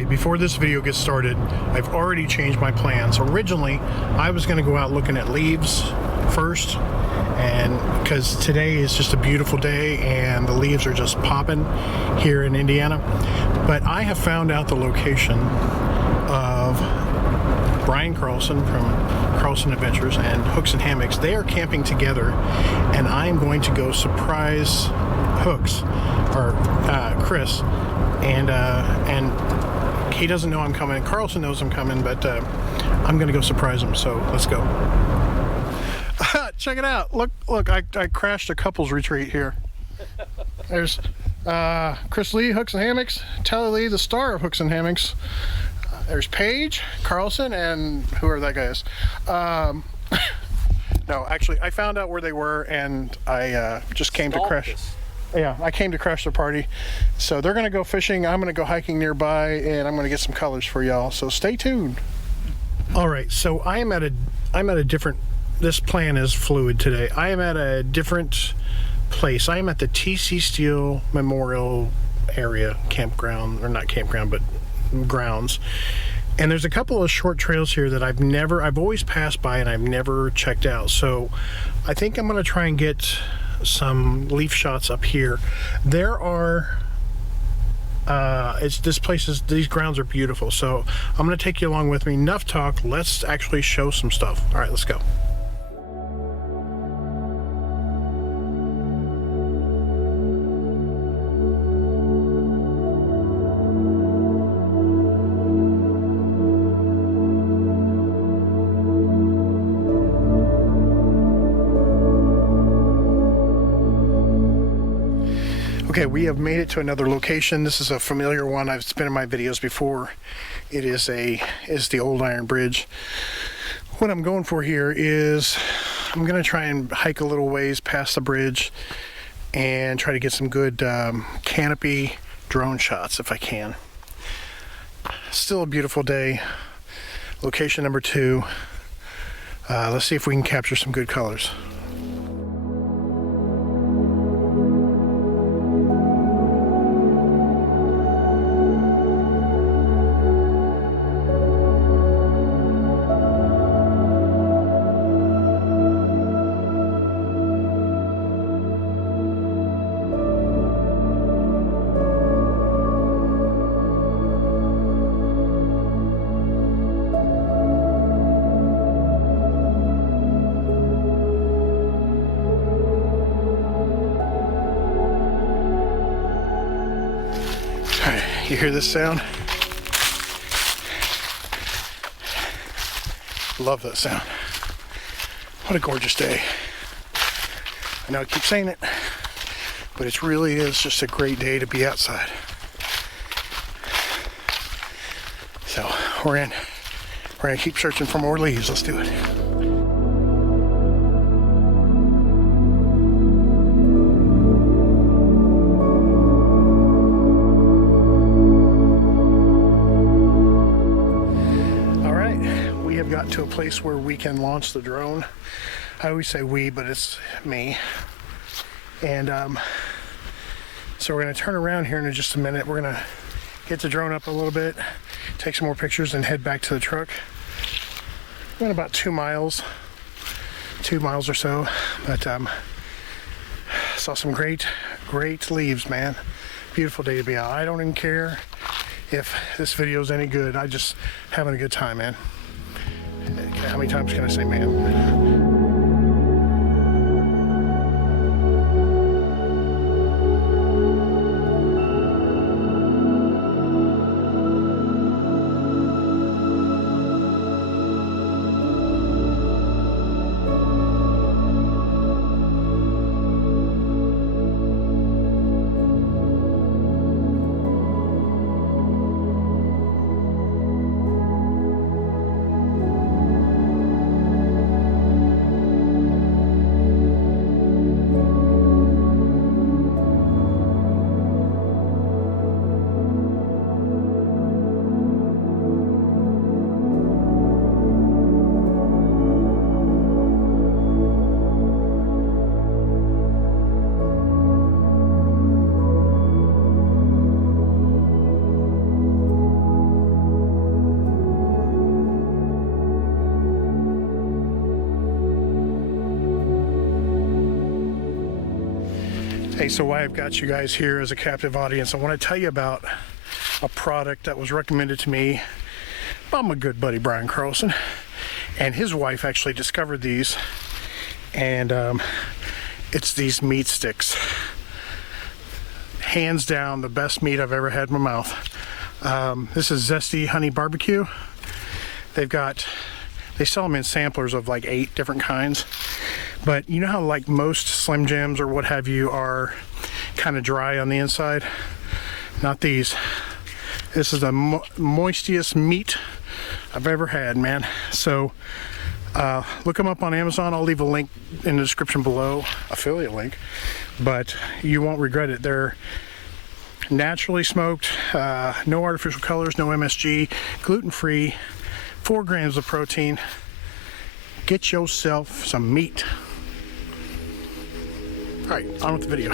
Alright, before this video gets started, I've already changed my plans. Originally, I was going to go out looking at leaves first, and because today is just a beautiful day and the leaves are just popping here in Indiana. But I have found out the location of Brian Carlson from Carlson Adventures and Hooks and Hammocks. They are camping together, and I'm going to go surprise Hooks, or Chris, and he doesn't know I'm coming. Carlson knows I'm coming, but I'm gonna go surprise him. So let's go. Check it out. Look! I crashed a couples retreat here. There's Chris Lee, Hooks and Hammocks. Telly Lee, the star of Hooks and Hammocks. There's Paige, Carlson, and who are that guys? No, actually, I found out where they were, and I just came to crash. Yeah, I came to crash their party. So they're gonna go fishing. I'm gonna go hiking nearby, and I'm gonna get some colors for y'all. So stay tuned. All right, so I'm at a different. This plan is fluid today. I am at a different place. I am at the TC Steele Memorial area campground, or not campground, but grounds. And there's a couple of short trails here that I've always passed by and I've never checked out. So I think I'm gonna try and get some leaf shots up here. There are these grounds are beautiful, so I'm gonna take you along with me. Enough talk, let's actually show some stuff. All right, let's go. Okay, we have made it to another location. This is a familiar one. I've been in my videos before. It is the Old Iron Bridge. What I'm going for here is I'm gonna try and hike a little ways past the bridge and try to get some good canopy drone shots if I can. Still a beautiful day. Location number 2. Let's see if we can capture some good colors. You hear this sound? Love that sound. What a gorgeous day. I know I keep saying it, but it really is just a great day to be outside. So we're gonna keep searching for more leaves. Let's do it. To a place where we can launch the drone. I always say we, but it's me. And so we're going to turn around here in just a minute. We're going to get the drone up a little bit, take some more pictures, and head back to the truck. We're in about 2 miles or so, but saw some great leaves, man. Beautiful day to be out. I don't even care if this video is any good. I just having a good time, man. How many times can I say man? So why I've got you guys here as a captive audience, I want to tell you about a product that was recommended to me by my good buddy Brian Carlson, and his wife actually discovered these, and it's these meat sticks. Hands down the best meat I've ever had in my mouth. This is Zesty Honey Barbecue. They sell them in samplers of like 8 different kinds. But you know how like most Slim Jims or what have you are kind of dry on the inside? Not these. This is the moistiest meat I've ever had, man. So look them up on Amazon. I'll leave a link in the description below, affiliate link, but you won't regret it. They're naturally smoked, no artificial colors, no MSG, gluten-free, 4 grams of protein. Get yourself some meat. All right, on with the video.